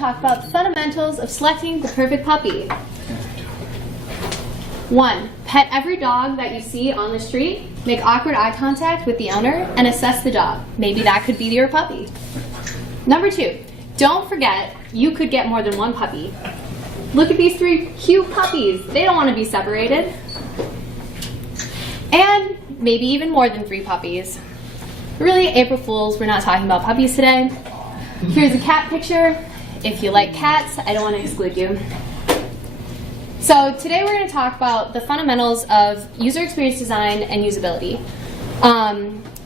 talk about the fundamentals of selecting the perfect puppy. 1. Pet every dog that you see on the street, make awkward eye contact with the owner, and assess the dog. Maybe that could be your puppy. Number 2, don't forget you could get more than one puppy. Look at these 3 cute puppies. They don't want to be separated. And maybe even more than 3 puppies. Really, April Fools, we're not talking about puppies today. Here's a cat picture. If you like cats, I don't want to exclude you. So today we're going to talk about the fundamentals of user experience design and usability.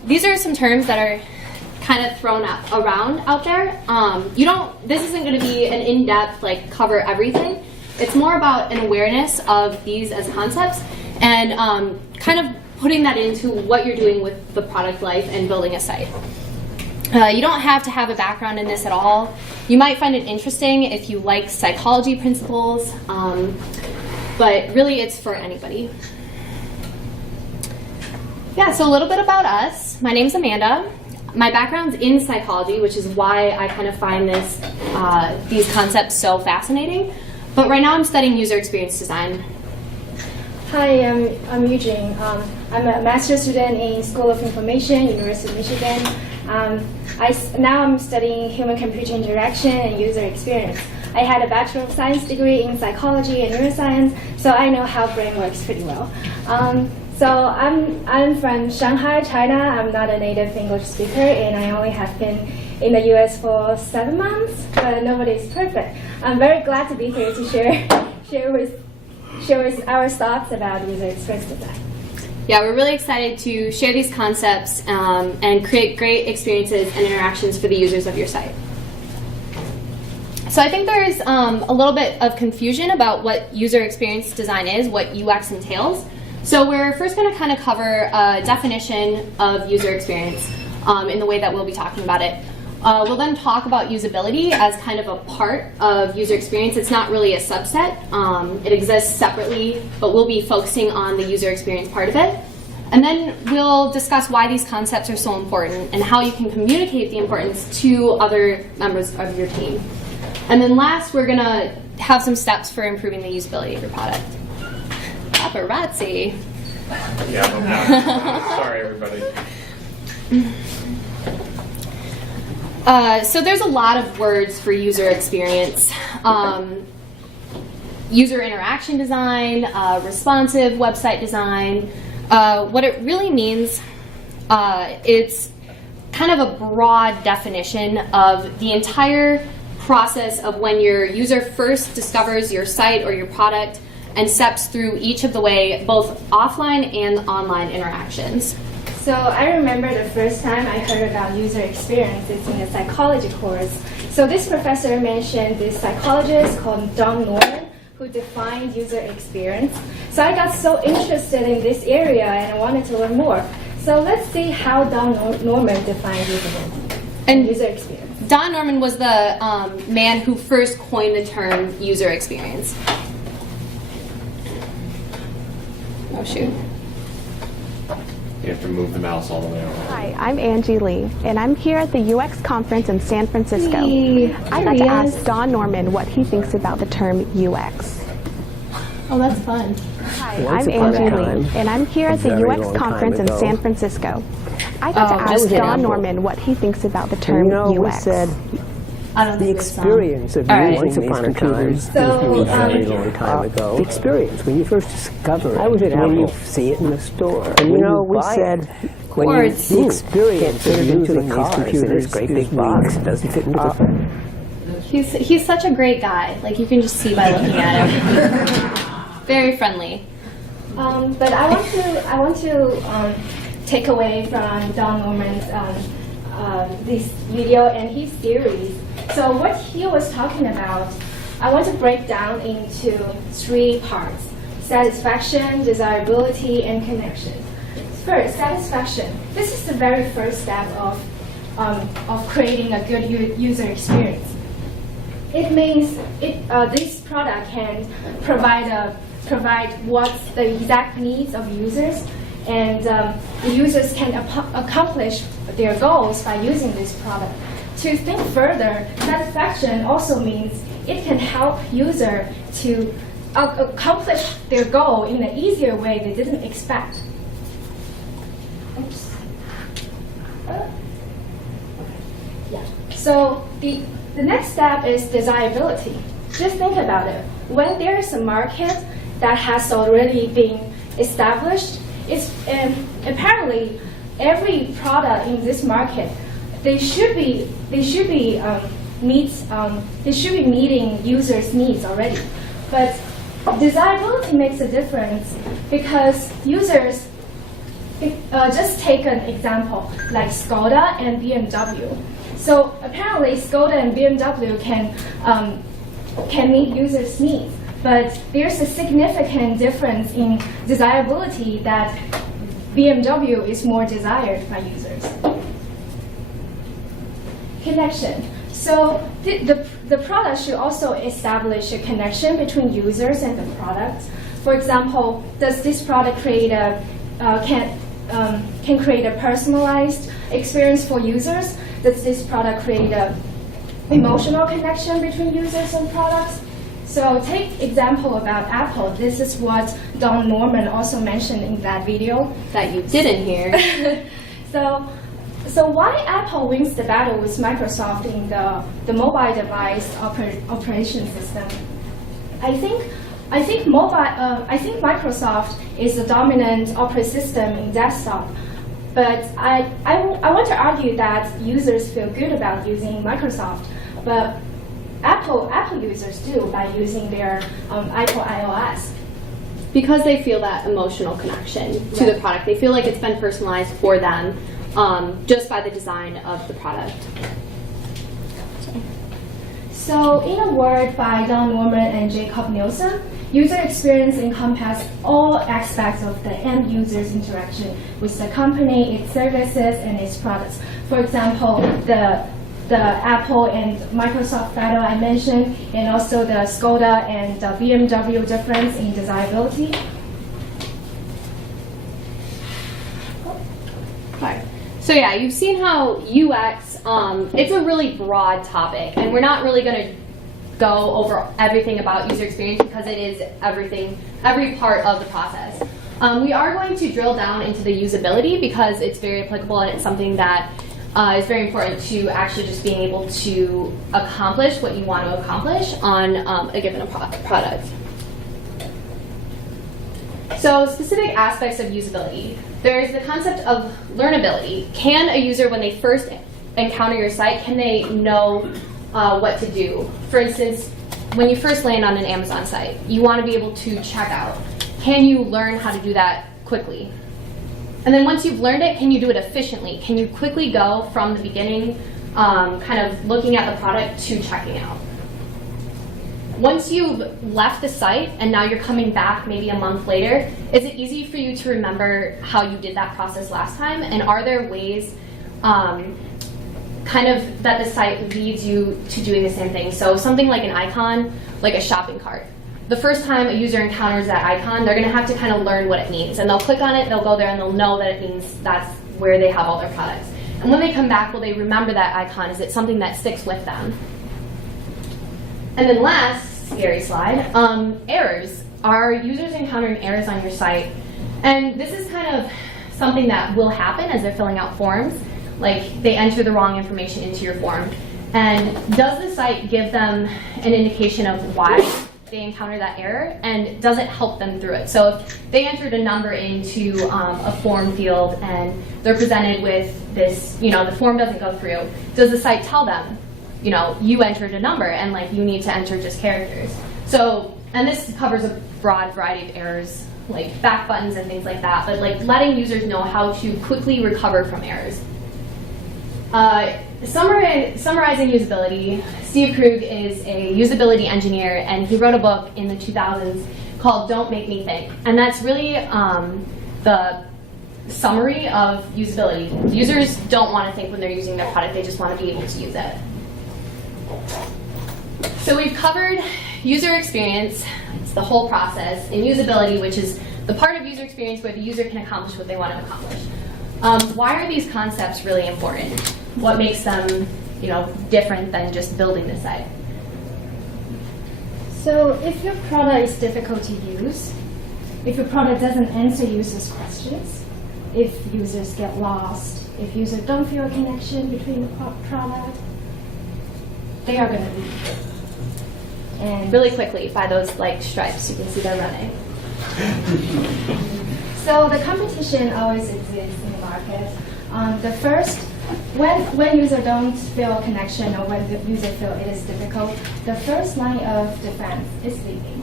These are some terms that are kind of thrown around out there. This isn't going to be an in-depth, like, cover everything. It's more about an awareness of these as concepts and kind of putting that into what you're doing with the product life and building a site. You don't have to have a background in this at all. You might find it interesting if you like psychology principles, but really it's for anybody. Yeah, so a little bit about us. My name's Amanda. My background's in psychology, which is why I kind of find these concepts so fascinating. But right now I'm studying user experience design. Hi, I'm Yujin. I'm a master's student in School of Information, University of Michigan. Now I'm studying human-computer interaction and user experience. I had a Bachelor of Science degree in psychology and neuroscience, so I know how brain works pretty well. So I'm from Shanghai, China. I'm not a native English speaker, and I only have been in the US for 7 months, but nobody is perfect. I'm very glad to be here to share with our thoughts about user experience design. Yeah, we're really excited to share these concepts and create great experiences and interactions for the users of your site. So I think there's a little bit of confusion about what user experience design is, what UX entails. So we're first going to kind of cover a definition of user experience in the way that we'll be talking about it. We'll then talk about usability as kind of a part of user experience. It's not really a subset. It exists separately, but we'll be focusing on the user experience part of it. And then we'll discuss why these concepts are so important and how you can communicate the importance to other members of your team. And then last, we're going to have some steps for improving the usability of your product. Paparazzi. Yeah, no. Sorry, everybody. So there's a lot of words for user experience. User interaction design, responsive website design. What it really means, it's kind of a broad definition of the entire process of when your user first discovers your site or your product and steps through each of the way, both offline and online interactions. So I remember the first time I heard about user experience is in a psychology course. So this professor mentioned this psychologist called Don Norman who defined user experience. So I got so interested in this area and I wanted to learn more. So let's see how Don Norman defined user experience. Don Norman was the man who first coined the term user experience. Oh, shoot. You have to move the mouse all the way over. Hi, I'm Angie Lee, and I'm here at the UX conference in San Francisco. I'd like to ask Don Norman what he thinks about the term UX. Oh, that's fun. Hi, I'm Angie Lee, and I'm here at the UX conference in San Francisco. I'd like to ask Don Norman what he thinks about the term UX. The experience of using these computers a very long time ago. The experience, when you first discover it, when you see it in the store. And you know, we said, when you the experience of using these computers, great big box, doesn't fit into the... He's such a great guy. Like, you can just see by looking at him. Very friendly. But I want to take away from Don Norman's this video and his theories. So what he was talking about, I want to break down into 3 parts: satisfaction, desirability, and connection. First, satisfaction. This is the very first step of creating a good user experience. It means this product can provide what's the exact needs of users, and the users can accomplish their goals by using this product. to think further, satisfaction also means it can help user to accomplish their goal in an easier way they didn't expect. Oops. Yeah. So the next step is desirability. Just think about it. When there is a market that has already been established, it's apparently every product in this market they should be meeting users' needs already. But desirability makes a difference because users. Just take an example like Skoda and BMW. So apparently Skoda and BMW can meet users' needs, but there's a significant difference in desirability that BMW is more desired by users. Connection. So the product should also establish a connection between users and the product. For example, does this product create can create a personalized experience for users? Does this product create an emotional connection between users and products? So take example about Apple. This is what Don Norman also mentioned in that video. That you didn't hear. So why Apple wins the battle with Microsoft in the mobile device operation system? I think Microsoft is the dominant operating system in desktop, but I want to argue that users feel good about using Microsoft, but Apple users do by using their Apple iOS. Because they feel that emotional connection to the product. They feel like it's been personalized for them just by the design of the product. So in a word by Don Norman and Jacob Nielsen, user experience encompasses all aspects of the end user's interaction with the company, its services, and its products. For example, the Apple and Microsoft battle I mentioned, and also the Skoda and the BMW difference in desirability. So yeah, you've seen how UX, it's a really broad topic, and we're not really going to go over everything about user experience because it is everything, every part of the process. We are going to drill down into the usability because it's very applicable and it's something that is very important to actually just being able to accomplish what you want to accomplish on a given product. So specific aspects of usability. There's the concept of learnability. Can a user, when they first encounter your site, can they know what to do? For instance, when you first land on an Amazon site, you want to be able to check out. Can you learn how to do that quickly? And then once you've learned it, can you do it efficiently? Can you quickly go from the beginning, kind of looking at the product, to checking out? Once you've left the site and now you're coming back maybe a month later, is it easy for you to remember how you did that process last time? And are there ways kind of that the site leads you to doing the same thing? So something like an icon, like a shopping cart. The first time a user encounters that icon, they're going to have to kind of learn what it means. And they'll click on it, they'll go there, and they'll know that it means that's where they have all their products. And when they come back, will they remember that icon? Is it something that sticks with them? And then last, scary slide, errors. Are users encountering errors on your site? And this is kind of something that will happen as they're filling out forms. Like they enter the wrong information into your form. And does the site give them an indication of why they encounter that error? And does it help them through it? So if they entered a number into a form field and they're presented with this, the form doesn't go through, does the site tell them, you entered a number and like you need to enter just characters? So, and this covers a broad variety of errors, like back buttons and things like that, but like letting users know how to quickly recover from errors. Summarizing usability, Steve Krug is a usability engineer, and he wrote a book in the 2000s called Don't Make Me Think. And that's really the summary of usability. Users don't want to think when they're using their product, they just want to be able to use it. So we've covered user experience, it's the whole process, and usability, which is the part of user experience where the user can accomplish what they want to accomplish. Why are these concepts really important? What makes them, different than just building the site. So if your product is difficult to use, if your product doesn't answer users' questions, if users get lost, if users don't feel a connection between the product, they are going to leave. And Really quickly, by those stripes, you can see they're running. so the competition always exists in the market. When user don't feel a connection or when the user feel it is difficult, the first line of defense is leaving.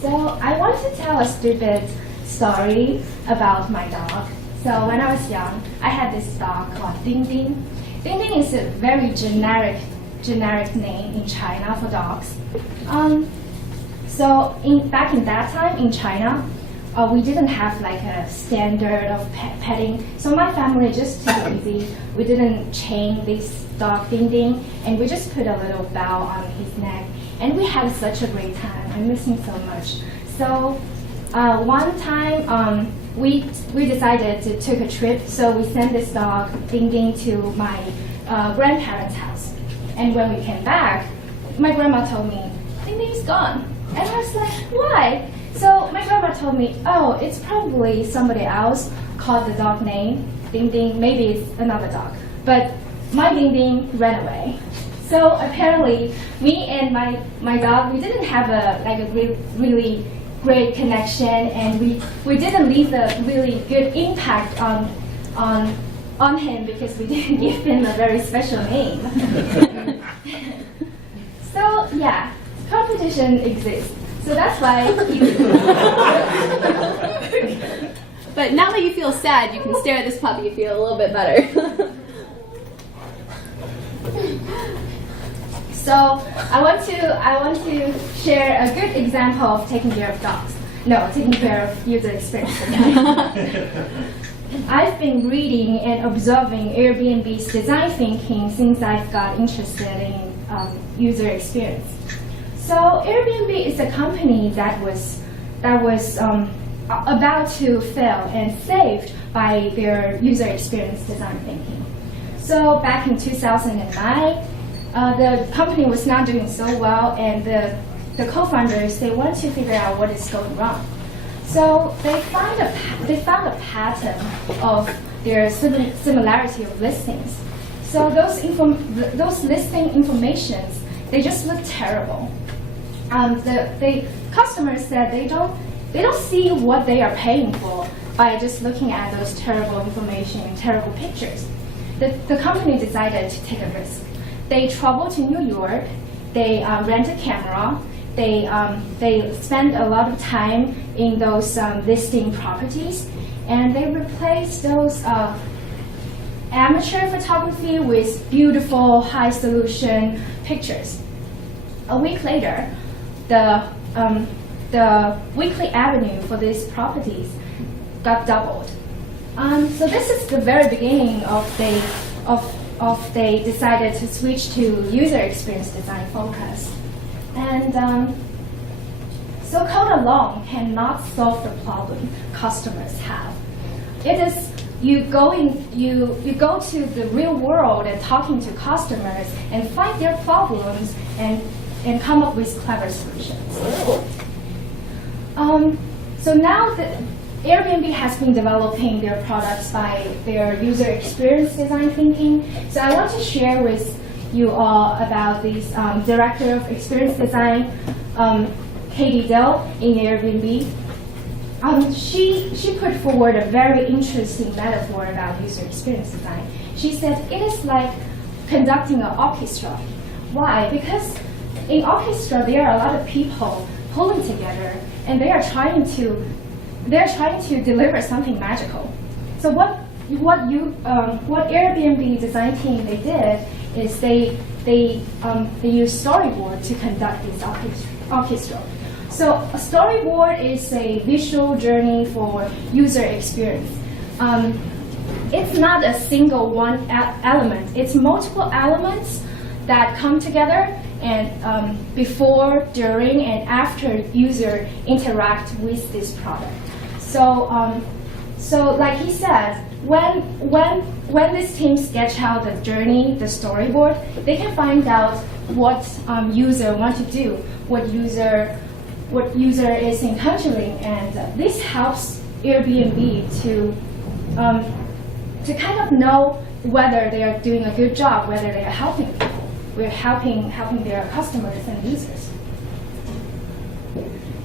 So I want to tell a stupid story about my dog. So when I was young, I had this dog called Ding Ding. Ding Ding is a very generic name in China for dogs. So back in that time in China, we didn't have a standard of petting. So my family just took it easy. We didn't chain this dog Ding Ding, and we just put a little bell on his neck. And we had such a great time. I miss him so much. So one time we decided to take a trip. So we sent this dog Ding Ding to my grandparents' house. And when we came back, my grandma told me, Ding Ding's gone. And I was like, why? So my grandma told me, oh, it's probably somebody else called the dog name Ding Ding. Maybe it's another dog. But my Ding Ding ran away. So apparently, me and my dog, we didn't have a really great connection, and we didn't leave a really good impact on him because we didn't give him a very special name. So yeah, competition exists. So that's why But now that you feel sad, you can stare at this puppy and feel a little bit better. So I want to share a good example of taking care of dogs. No, taking care of user experience. I've been reading and observing Airbnb's design thinking since I've got interested in user experience. So Airbnb is a company that was about to fail and saved by their user experience design thinking. So back in 2009, the company was not doing so well, and the co-founders, they wanted to figure out what is going wrong. So they found a pattern of their similarity of listings. So those listing informations, they just look terrible. The customers said they don't see what they are paying for by just looking at those terrible information and terrible pictures. The company decided to take a risk. They traveled to New York. They rent a camera. They spend a lot of time in those listing properties, and they replaced those amateur photography with beautiful high-resolution pictures. A week later, the weekly avenue for these properties got doubled. So this is the very beginning of they decided to switch to user experience design focus. And so code alone cannot solve the problem customers have. It is you go to the real world and talking to customers and find their problems and come up with clever solutions. So now Airbnb has been developing their products by their user experience design thinking. So I want to share with you all about this director of experience design, Katie Dill in Airbnb. She put forward a very interesting metaphor about user experience design. She said it is like conducting an orchestra. Why? Because in orchestra there are a lot of people pulling together, and they are trying to deliver something magical. So what Airbnb design team they did is they use storyboard to conduct this orchestra. So a storyboard is a visual journey for user experience. It's not a single one element. It's multiple elements that come together and before, during, and after user interact with this product. So like he said, when this team sketch out the journey, the storyboard, they can find out what user want to do, what user is encountering, and this helps Airbnb to kind of know whether they are doing a good job, whether they are helping people, we're helping their customers and users.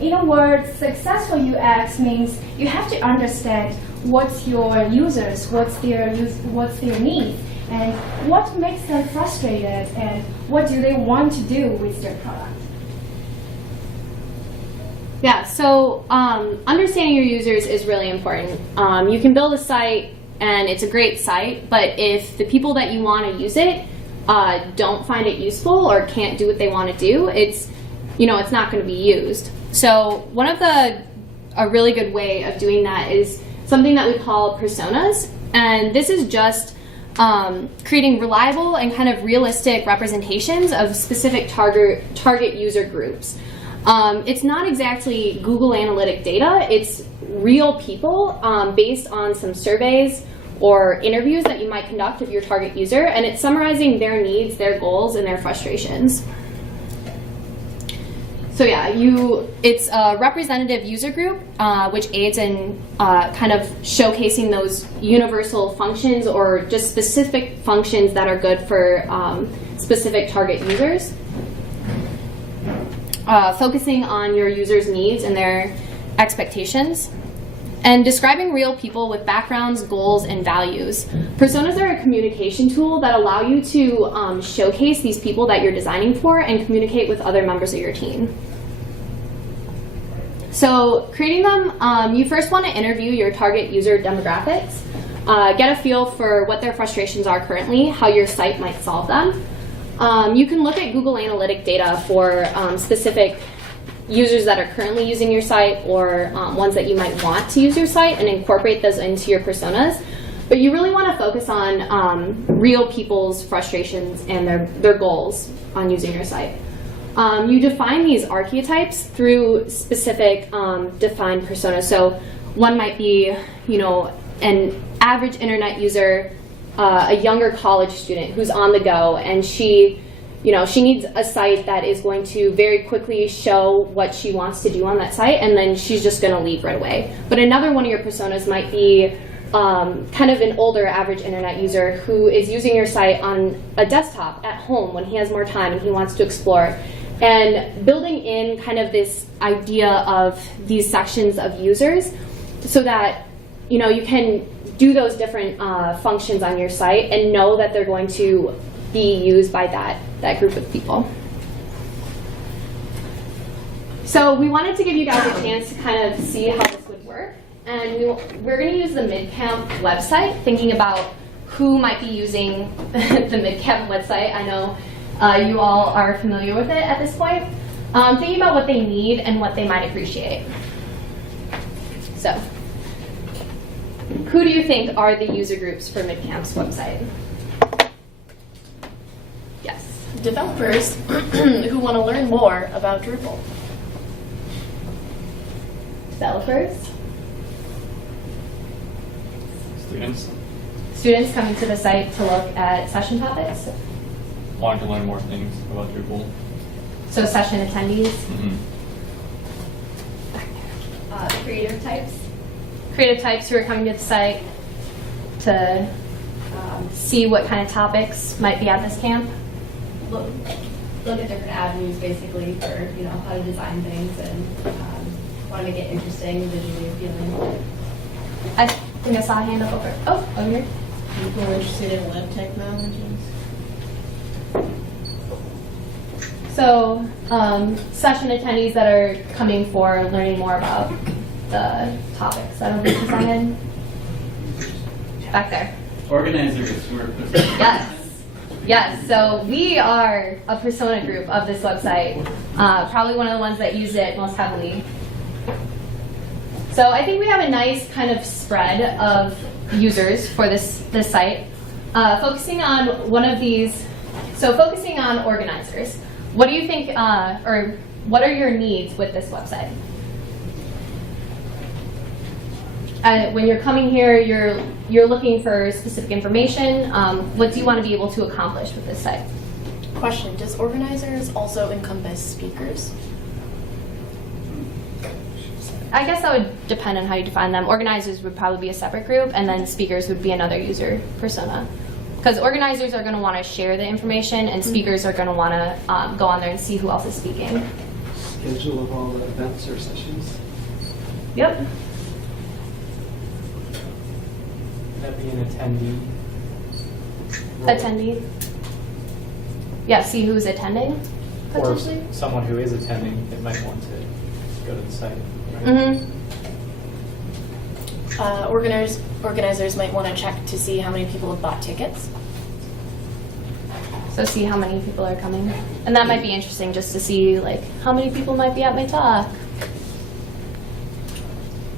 In a word, successful UX means you have to understand what's your users, what's their needs, and what makes them frustrated, and what do they want to do with their product. Yeah, so understanding your users is really important. You can build a site, and it's a great site, but if the people that you want to use it don't find it useful or can't do what they want to do, it's not going to be used. So a really good way of doing that is something that we call personas, and this is just creating reliable and kind of realistic representations of specific target user groups. It's not exactly Google Analytic data, it's real people based on some surveys or interviews that you might conduct of your target user, and it's summarizing their needs, their goals, and their frustrations. So yeah, it's a representative user group, which aids in kind of showcasing those universal functions or just specific functions that are good for specific target users. Focusing on your users' needs and their expectations. And describing real people with backgrounds, goals, and values. Personas are a communication tool that allow you to showcase these people that you're designing for and communicate with other members of your team. So creating them, you first want to interview your target user demographics, get a feel for what their frustrations are currently, how your site might solve them. You can look at Google Analytic data for specific users that are currently using your site or ones that you might want to use your site and incorporate those into your personas. But you really want to focus on real people's frustrations and their goals on using your site. You define these archetypes through specific defined personas. So one might be, an average internet user, a younger college student who's on the go, and she needs a site that is going to very quickly show what she wants to do on that site, and then she's just going to leave right away. But another one of your personas might be kind of an older average internet user who is using your site on a desktop at home when he has more time and he wants to explore. And building in kind of this idea of these sections of users so that you can do those different functions on your site and know that they're going to be used by that group of people. So we wanted to give you guys a chance to kind of see how this would work. And we're going to use the MidCamp website, thinking about who might be using the MidCamp website. I know you all are familiar with it at this point. Thinking about what they need and what they might appreciate. So, who do you think are the user groups for MidCamp's website? Yes. Developers who want to learn more about Drupal. Developers. Students. Coming to the site to look at session topics. Wanting to learn more things about Drupal. So session attendees. Mm-hmm. Creative types. Creative types who are coming to the site to see what kind of topics might be at this camp. Look at different avenues, basically, for how to design things and want to make it interesting, visually appealing. I think I saw a hand up over. Oh, over here. People are interested in web technologies. So session attendees that are coming for learning more about the topics that will be presented. Back there. Organizers who are Yes, so we are a persona group of this website, probably one of the ones that use it most heavily. So I think we have a nice kind of spread of users for this site. Focusing on one of these, so focusing on organizers. What do you think, or what are your needs with this website? when you're coming here, you're looking for specific information. What do you want to be able to accomplish with this site? Question, does organizers also encompass speakers? I guess that would depend on how you define them. Organizers would probably be a separate group, and then speakers would be another user persona. Because organizers are going to want to share the information, and speakers are going to want to go on there and see who else is speaking. Schedule of all the events or sessions? Yep. Would that be an attendee? role? Attendee. Yeah, see who's attending, Or potentially. someone who is attending that might want to go to the site. Right? Mm-hmm. Organizers might want to check to see how many people have bought tickets. So see how many people are coming. And that might be interesting just to see like how many people might be at my talk.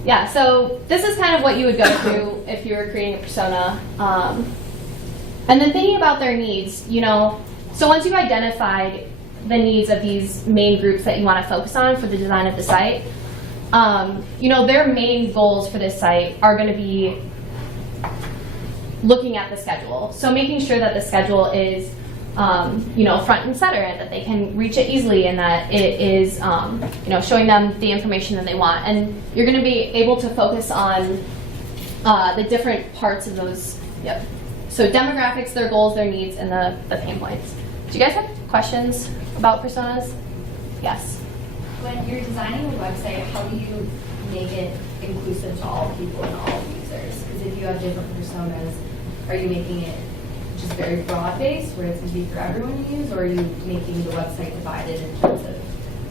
Yeah, so this is kind of what you would go through if you were creating a persona. And then thinking about their needs, you know, so once you've identified the needs of these main groups that you want to focus on for the design of the site, you know, their main goals for this site are going to be looking at the schedule. So making sure that the schedule is, you know, front and center, that they can reach it easily, and that it is, you know, showing them the information that they want. And you're going to be able to focus on the different parts of those. Yep. So demographics, their goals, their needs, and the pain points. Do you guys have questions about personas? Yes. When you're designing a website, how do you make it inclusive to all people and all users? Because if you have different personas, are you making it just very broad-based, where it's easy for everyone to use, or are you making the website divided in terms of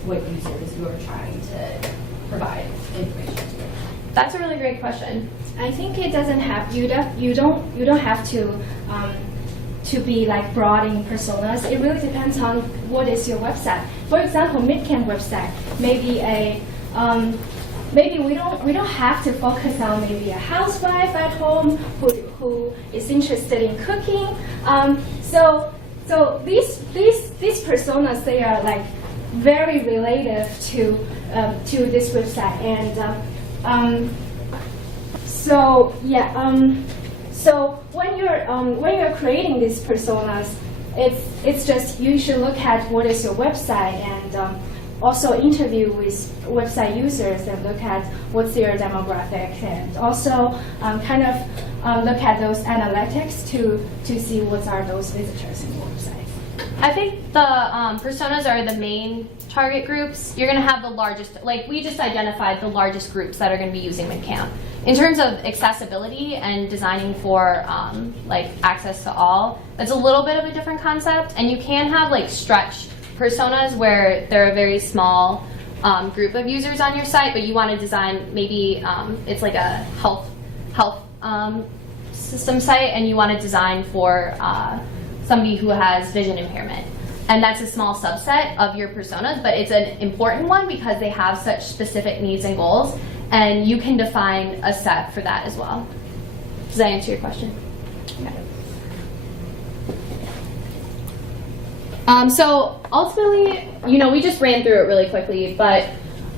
what users you are trying to provide information to? That's a really great question. I think it doesn't have you don't have to be like broad in personas. It really depends on what is your website. For example, MidCamp website maybe maybe we don't have to focus on maybe a housewife at home who is interested in cooking. So these personas, they are like very related to this website, and so when you're creating these personas, it's just you should look at what is your website, and also interview with website users and look at what's their demographic, and also kind of look at those analytics to see what are those visitors in your website. I think the personas are the main target groups. You're going to have the largest, like we just identified the largest groups that are going to be using MidCamp. In terms of accessibility and designing for like access to all, that's a little bit of a different concept, and you can have like stretch personas where they're a very small group of users on your site, but you want to design maybe it's like a health system site, and you want to design for somebody who has vision impairment. And that's a small subset of your personas, but it's an important one because they have such specific needs and goals, and you can define a set for that as well. Does that answer your question? Okay. So ultimately, you know, we just ran through it really quickly, but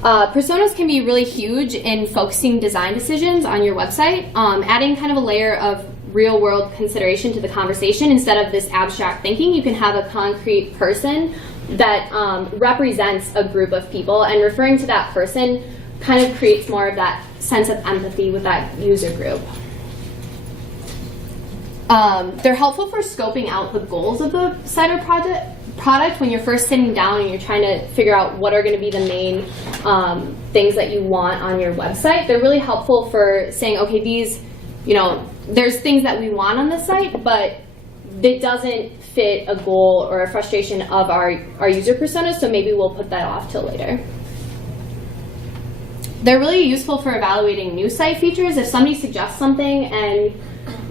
personas can be really huge in focusing design decisions on your website, adding kind of a layer of real-world consideration to the conversation. Instead of this abstract thinking, you can have a concrete person that represents a group of people, and referring to that person kind of creates more of that sense of empathy with that user group. They're helpful for scoping out the goals of the site or product when you're first sitting down and you're trying to figure out what are going to be the main things that you want on your website. They're really helpful for saying, okay, these, you know, there's things that we want on the site, but it doesn't fit a goal or a frustration of our user personas, so maybe we'll put that off till later. They're really useful for evaluating new site features. If somebody suggests something and,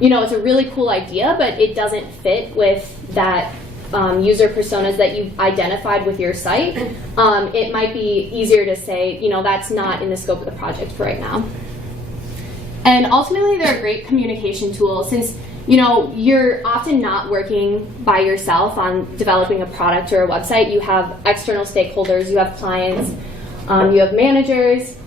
you know, it's a really cool idea, but it doesn't fit with that user personas that you've identified with your site, it might be easier to say, you know, that's not in the scope of the project for right now. And ultimately, they're a great communication tool since, you know, you're often not working by yourself on developing a product or a website. You have external stakeholders, you have clients, you have managers,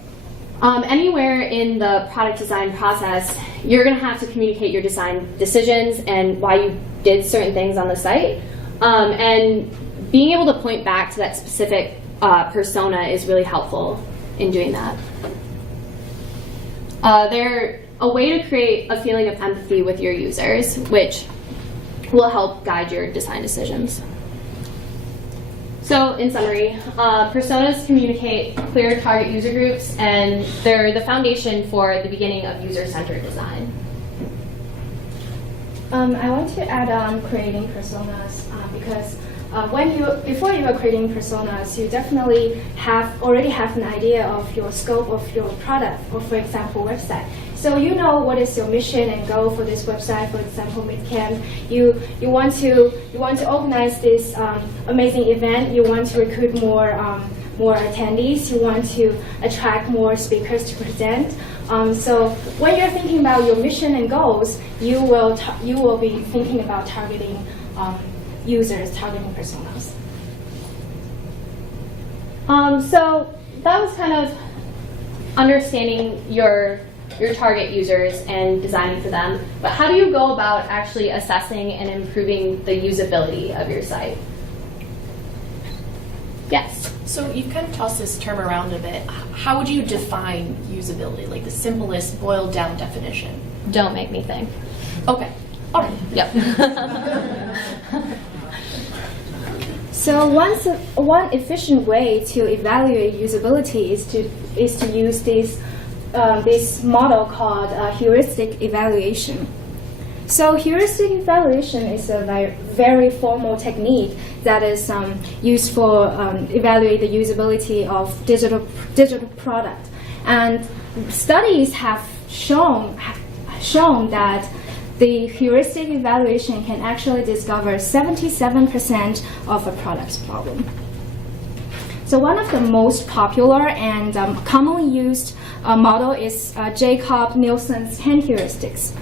Anywhere in the product design process, you're going to have to communicate your design decisions and why you did certain things on the site. And being able to point back to that specific persona is really helpful in doing that. They're a way to create a feeling of empathy with your users, which will help guide your design decisions. So, in summary, personas communicate clear target user groups, and they're the foundation for the beginning of user-centered design. I want to add on creating personas because before you are creating personas, you definitely already have an idea of your scope of your product, or for example, website. So you know what is your mission and goal for this website. For example, MidCamp, you want to organize this amazing event. You want to recruit more attendees. You want to attract more speakers to present. So when you're thinking about your mission and goals, you will be thinking about targeting users, targeting personas. So that was kind of understanding your target users and designing for them. But how do you go about actually assessing and improving the usability of your site? Yes? So you've kind of tossed this term around a bit. How would you define usability, like the simplest boiled down definition? Don't make me think. Okay. All right. Yep. So one efficient way to evaluate usability is to use this model called Heuristic Evaluation. So Heuristic Evaluation is a very formal technique that is used for evaluate the usability of digital product. And studies have shown that the heuristic evaluation can actually discover 77% of a product's problem. So one of the most popular and commonly used model is Jacob-Nielsen's 10 heuristics.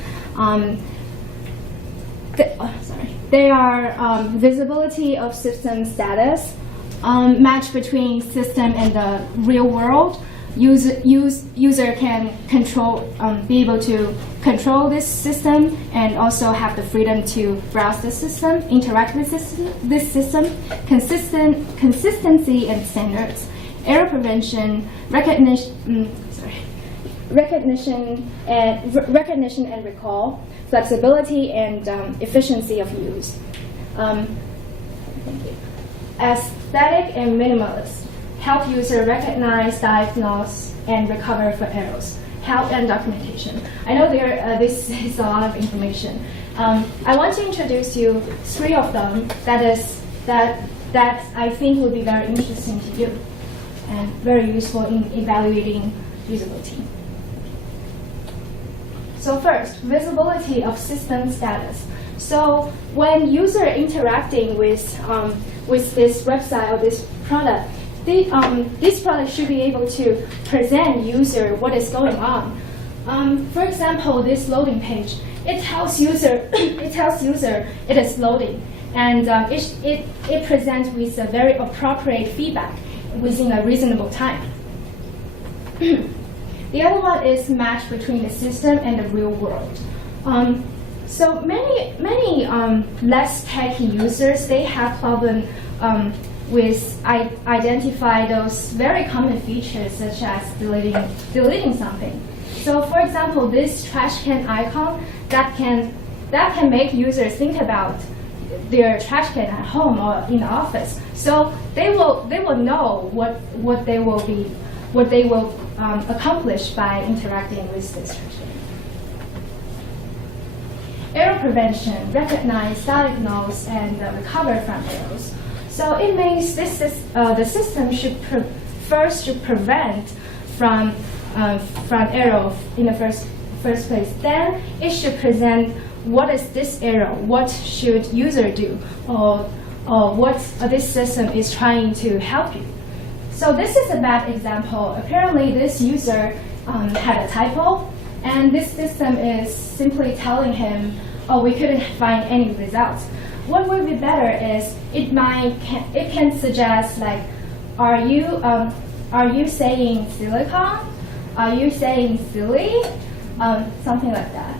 They are visibility of system status, match between system and the real world. User can be able to control this system and also have the freedom to browse the system, interact with this system, consistency and standards, error prevention, recognition and recall, flexibility and efficiency of use. Aesthetic and minimalist. Help user recognize, diagnose, and recover for errors. Help and documentation. I know this is a lot of information. I want to introduce you 3 of them that I think would be very interesting to you and very useful in evaluating usability. So first, visibility of system status. So when user interacting with this website or this product, this product should be able to present user what is going on. For example, this loading page, it tells user it is loading, and it presents with a very appropriate feedback within a reasonable time. The other one is match between the system and the real world. So many less techy users, they have problem with identify those very common features such as deleting something. So for example, this trash can icon that can make users think about their trash can at home or in the office. So they will know what they will accomplish by interacting with this trash can. Error prevention, recognize, diagnose, and recover from errors. So it means the system should first prevent from error in the first place. Then it should present what is this error, what should user do, or what this system is trying to help you. So this is a bad example. Apparently this user had a typo, and this system is simply telling him, oh, we couldn't find any results. What would be better is it can suggest like, are you saying silicon, are you saying silly? Something like that.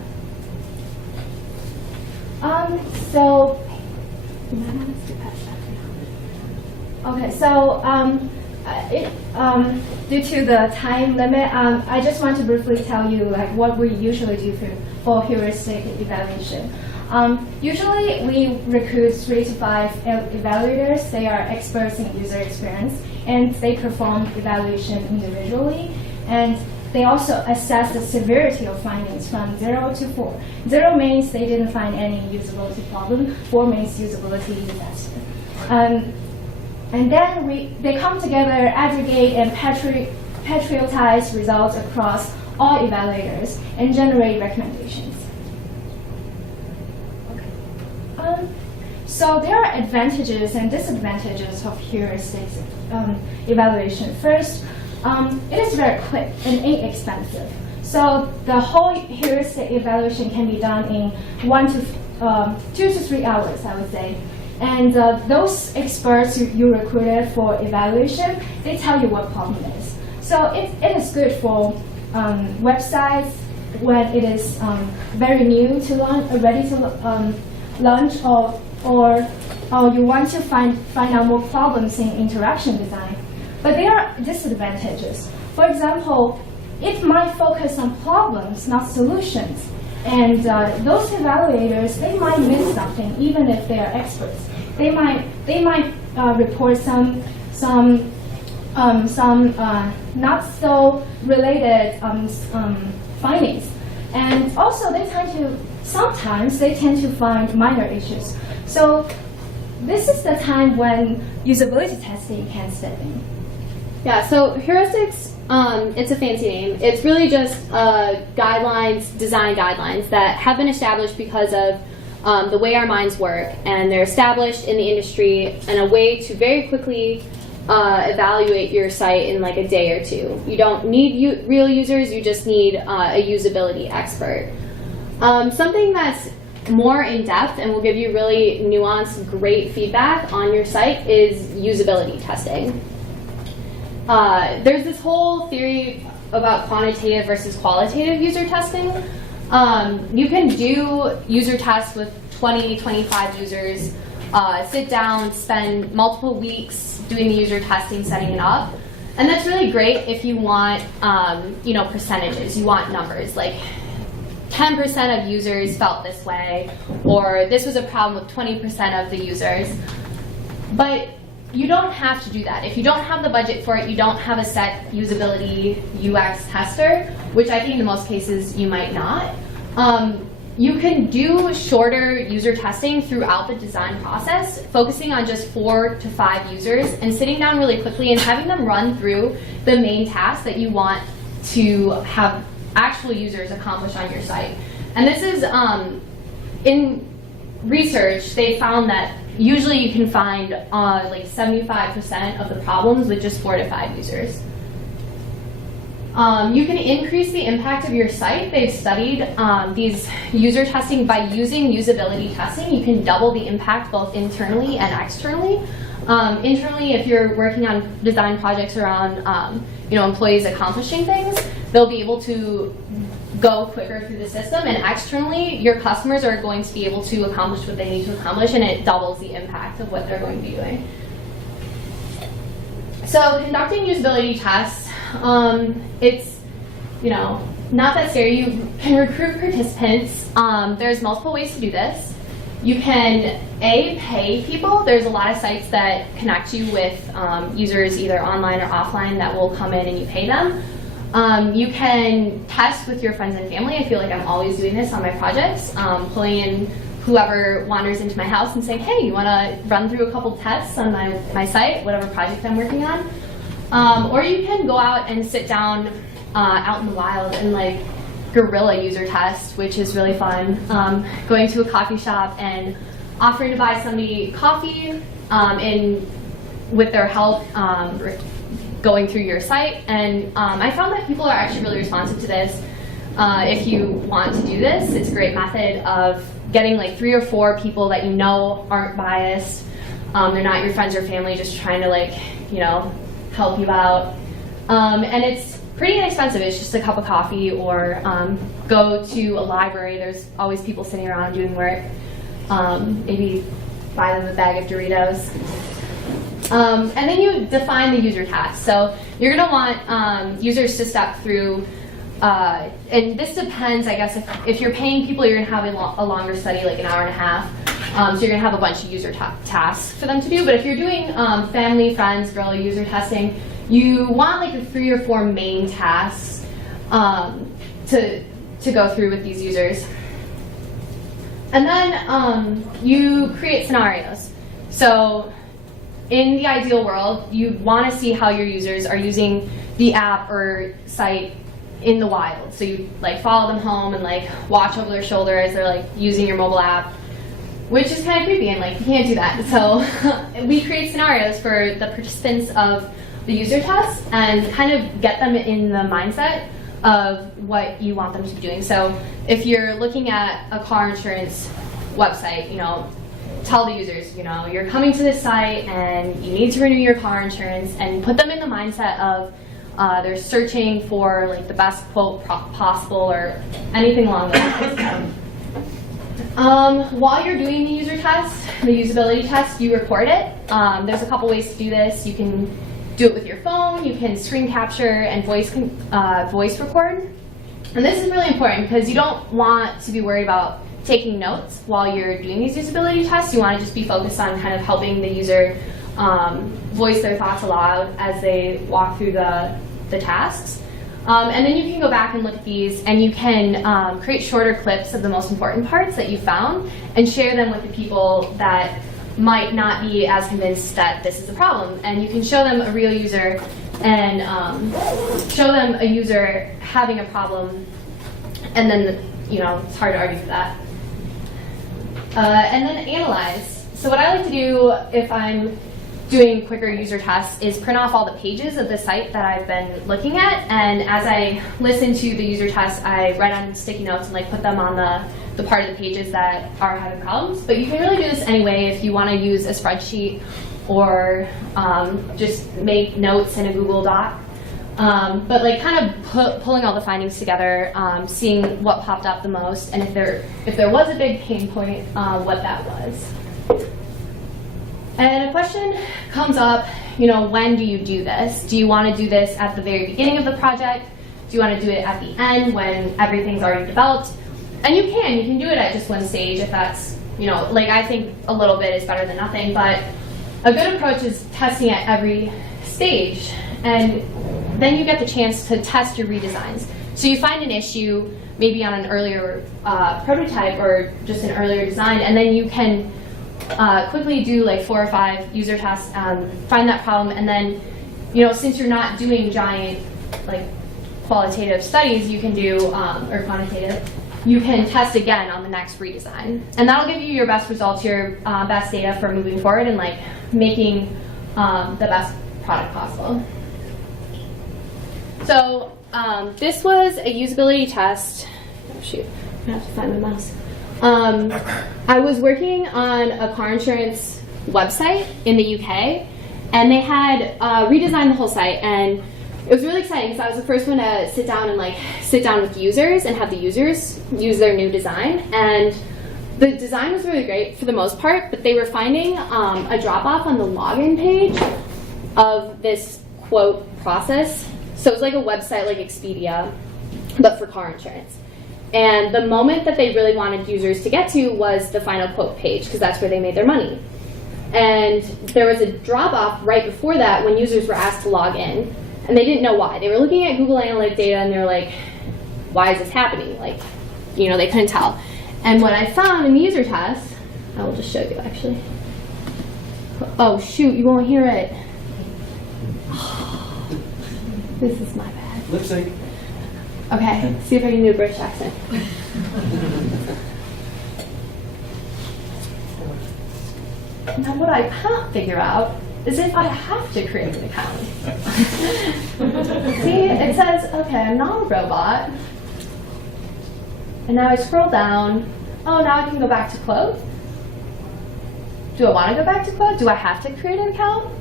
Due to the time limit, I just want to briefly tell you like what we usually do for heuristic evaluation. Usually we recruit 3 to 5 evaluators. They are experts in user experience, and they perform evaluation individually. And they also assess the severity of findings from 0 to 4. 0 means they didn't find any usability problem. 4 means usability disaster. And then they come together, aggregate, and patriotize results across all evaluators and generate recommendations. Okay. So there are advantages and disadvantages of heuristics evaluation. First, it is very quick and inexpensive. So the whole heuristic evaluation can be done in 2 to 3 hours, I would say. And those experts you recruited for evaluation, they tell you what problem is. So it is good for websites when it is very new to launch, ready to launch, or you want to find out more problems in interaction design. But there are disadvantages. For example, it might focus on problems, not solutions. And those evaluators, they might miss something, even if they are experts. They might report some not so related findings. And also, sometimes they tend to find minor issues. So this is the time when usability testing can step in. Yeah, so heuristics, it's a fancy name. It's really just design guidelines that have been established because of the way our minds work, and they're established in the industry in a way to very quickly evaluate your site in like a day or two. You don't need real users, you just need a usability expert. Something that's more in-depth and will give you really nuanced, great feedback on your site is usability testing. There's this whole theory about quantitative versus qualitative user testing. You can do user tests with 20, 25 users, sit down, spend multiple weeks doing the user testing, setting it up. And that's really great if you want percentages, you want numbers, like 10% of users felt this way, or this was a problem with 20% of the users. But you don't have to do that. If you don't have the budget for it, you don't have a set usability UX tester, which I think in most cases you might not. You can do shorter user testing throughout the design process, focusing on just 4 to 5 users and sitting down really quickly and having them run through the main tasks that you want to have actual users accomplish on your site. And this is, in research, they found that usually you can find like 75% of the problems with just 4 to 5 users. You can increase the impact of your site. They've studied these user testing by using usability testing. You can double the impact both internally and externally. Internally, if you're working on design projects around employees accomplishing things, they'll be able to go quicker through the system, and externally, your customers are going to be able to accomplish what they need to accomplish, and it doubles the impact of what they're going to be doing. So conducting usability tests, it's not that scary. You can recruit participants. There's multiple ways to do this. You can pay people. There's a lot of sites that connect you with users either online or offline that will come in and you pay them. You can test with your friends and family. I feel like I'm always doing this on my projects, pulling in whoever wanders into my house and saying, hey, you want to run through a couple tests on my site, whatever project I'm working on? Or you can go out and sit down out in the wild and like guerrilla user test, which is really fun. Going to a coffee shop and offering to buy somebody coffee with their help going through your site. And I found that people are actually really responsive to this. If you want to do this, it's a great method of getting like 3 or 4 people that you know aren't biased. They're not your friends or family just trying to help you out. And pretty inexpensive. It's just a cup of coffee, or go to a library. There's always people sitting around doing work. Maybe buy them a bag of Doritos. And then you define the user task. So you're going to want users to step through, and this depends, I guess, if you're paying people, you're going to have a longer study, like an hour and a half. So you're going to have a bunch of user tasks for them to do. But if you're doing family, friends, guerrilla user testing, you want like the 3 or 4 main tasks to go through with these users. And then you create scenarios. So in the ideal world, you want to see how your users are using the app or site in the wild. So you like follow them home and like watch over their shoulder as they're like using your mobile app, which is kind of creepy, and like you can't do that. So we create scenarios for the participants of the user test and kind of get them in the mindset of what you want them to be doing. So if you're looking at a car insurance website, you know, tell the users, you know, you're coming to this site and you need to renew your car insurance, and put them in the mindset of they're searching for like the best quote possible or anything along those lines. While you're doing the user test, the usability test, you record it. There's a couple ways to do this. You can do it with your phone, you can screen capture and voice record. And this is really important because you don't want to be worried about taking notes while you're doing these usability tests. You want to just be focused on kind of helping the user voice their thoughts aloud as they walk through the tasks. And then you can go back and look at these, and you can create shorter clips of the most important parts that you found and share them with the people that might not be as convinced that this is a problem. And you can show them a real user and show them a user having a problem, and then, you know, it's hard to argue for that. And then analyze. So what I like to do if I'm doing quicker user tests is print off all the pages of the site that I've been looking at, and as I listen to the user test, I write on sticky notes and like put them on the part of the pages that are having problems. But you can really do this anyway if you want to use a spreadsheet or just make notes in a Google Doc. But like kind of pulling all the findings together, seeing what popped up the most, and if there was a big pain point, what that was. And a question comes up, you know, when do you do this? Do you want to do this at the very beginning of the project? Do you want to do it at the end when everything's already developed? And you can do it at just one stage if that's, you know, like I think a little bit is better than nothing, but a good approach is testing at every stage. And then you get the chance to test your redesigns. So you find an issue, maybe on an earlier prototype or just an earlier design, and then you can quickly do like 4 or 5 user tests, find that problem, and then, you know, since you're not doing giant like qualitative studies, you can do, or quantitative, you can test again on the next redesign. And that'll give you your best results, your best data for moving forward and like making the best product possible. So this was a usability test. Oh shoot, I have to find my mouse. I was working on a car insurance website in the UK, and they had redesigned the whole site, and it was really exciting because I was the first one to sit down with users and have the users use their new design. And the design was really great for the most part, but they were finding a drop-off on the login page of this quote process. So it was like a website like Expedia, but for car insurance. And the moment that they really wanted users to get to was the final quote page, because that's where they made their money. And there was a drop-off right before that when users were asked to log in, and they didn't know why. They were looking at Google Analytics data, and they're like, why is this happening? Like, you know, they couldn't tell. And what I found in the user test, I will just show you, actually. Oh, shoot, you won't hear it. This is my bad. Lip sync. Okay, see if I can do a British accent. Now what I can't figure out is if I have to create an account. See, it says, okay, I'm not a robot. And now I scroll down. Oh, now I can go back to quote. Do I want to go back to quote? Do I have to create an account?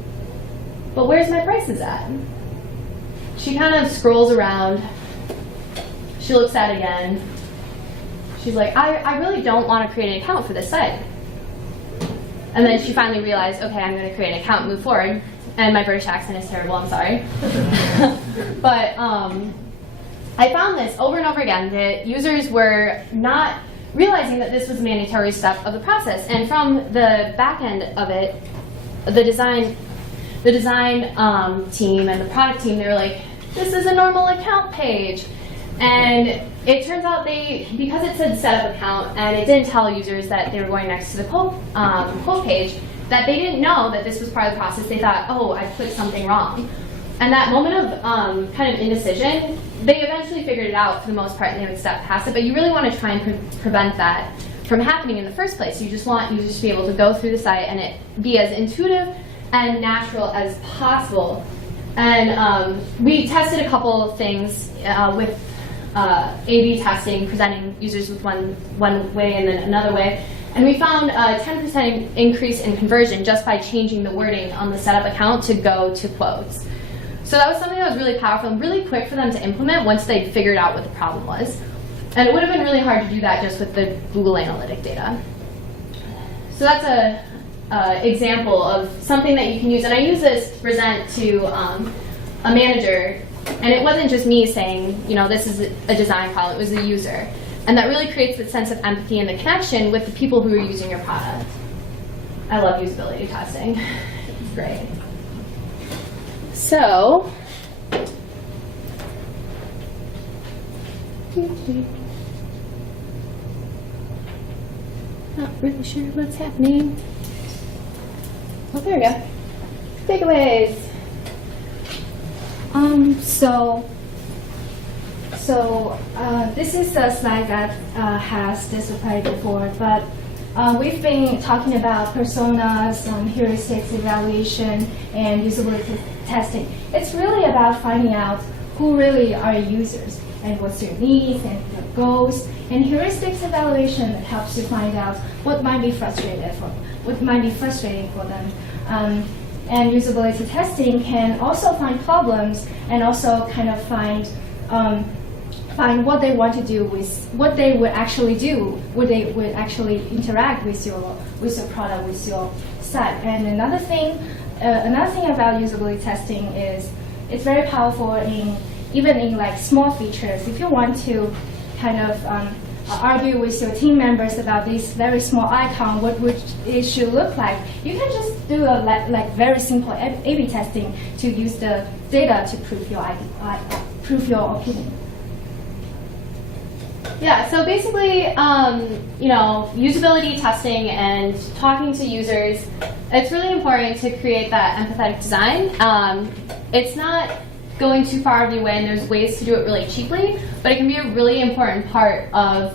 But where's my prices at? she kind of scrolls around. She looks at it again. She's like, I really don't want to create an account for this site. And then she finally realized, okay, I'm going to create an account and move forward. And my British accent is terrible, I'm sorry. But I found this over and over again, that users were not realizing that this was a mandatory step of the process. And from the back end of it, the design team and the product team, they were like, this is a normal account page. And it turns out because it said set up account and it didn't tell users that they were going next to the quote page, that they didn't know that this was part of the process. They thought, oh, I clicked something wrong. And that moment of kind of indecision, they eventually figured it out for the most part and they would step past it. But you really want to try and prevent that from happening in the first place. You just want users to be able to go through the site and it be as intuitive and natural as possible. And we tested a couple of things with A/B testing, presenting users with one way and then another way. And we found a 10% increase in conversion just by changing the wording on the setup account to go to quotes. So that was something that was really powerful and really quick for them to implement once they figured out what the problem was. And it would have been really hard to do that just with the Google Analytic data. So that's a example of something that you can use. And I use this to present to a manager. And it wasn't just me saying, you know, this is a design problem, it was the user. And that really creates that sense of empathy and the connection with the people who are using your product. I love usability testing. It's great. So, not really sure what's happening. Oh, there we go. Takeaways. This is a slide that has this applied before, but we've been talking about personas, heuristics evaluation, and usability testing. It's really about finding out who really are users and what's their needs and their goals. And heuristics evaluation helps you find out what might be frustrating for them. And usability testing can also find problems and also kind of find what they want to do with what they would actually do, what they would actually interact with your product, with your site. And another thing about usability testing is it's very powerful even in like small features. If you want to kind of argue with your team members about this very small icon, what it should look like, you can just do a like very simple A/B testing to use the data to prove your opinion. Yeah, so basically, you know, usability testing and talking to users, it's really important to create that empathetic design. It's not going too far of your way, and there's ways to do it really cheaply, but it can be a really important part of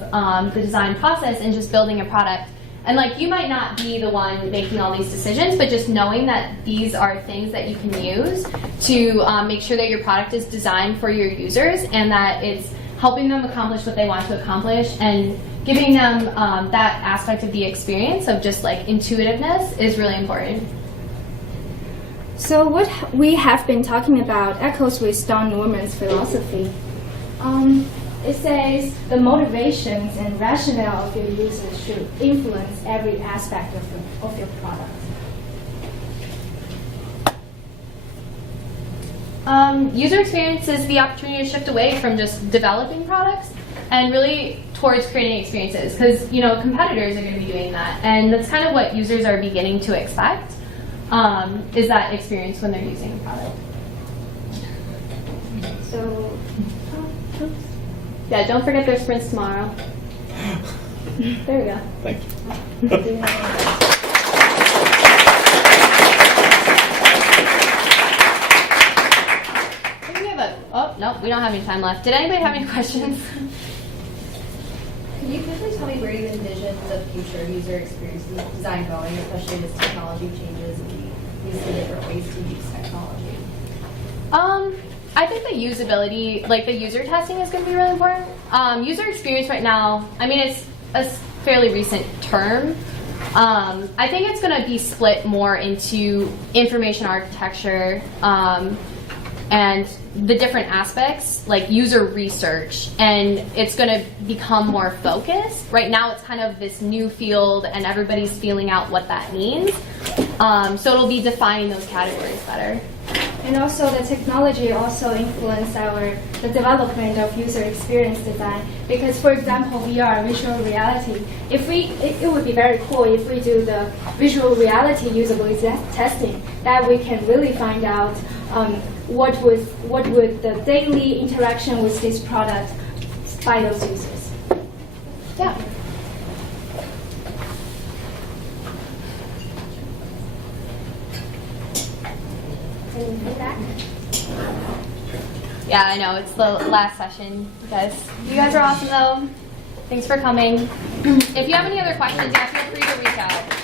the design process and just building a product. And like, you might not be the one making all these decisions, but just knowing that these are things that you can use to make sure that your product is designed for your users and that it's helping them accomplish what they want to accomplish and giving them that aspect of the experience of just like intuitiveness is really important. So what we have been talking about echoes with Don Norman's philosophy. It says the motivations and rationale of your users should influence every aspect of your product. User experience is the opportunity to shift away from just developing products and really towards creating experiences, because you know competitors are going to be doing that, and that's kind of what users are beginning to expect, is that experience when they're using a product. So, yeah, don't forget their sprints tomorrow. There we go. Thank you. Oh, no, we don't have any time left. Did anybody have any questions? Can you quickly tell me where you envision the future user experience design going, especially as technology changes and we see different ways to use technology? I think the usability, like the user testing is going to be really important. User experience right now, I mean, it's a fairly recent term. I think it's going to be split more into information architecture, and the different aspects, like user research, and it's going to become more focused. Right now it's kind of this new field and everybody's feeling out what that means. So it'll be defining those categories better. And also the technology also influence the development of user experience design. Because for example, VR, visual reality, it would be very cool if we do the visual reality usability testing, that we can really find out what would the daily interaction with this product by those users. Yeah. Any feedback? Yeah, I know, it's the last session, you guys. You guys are awesome though. Thanks for coming. If you have any other questions, yeah, feel free to reach out.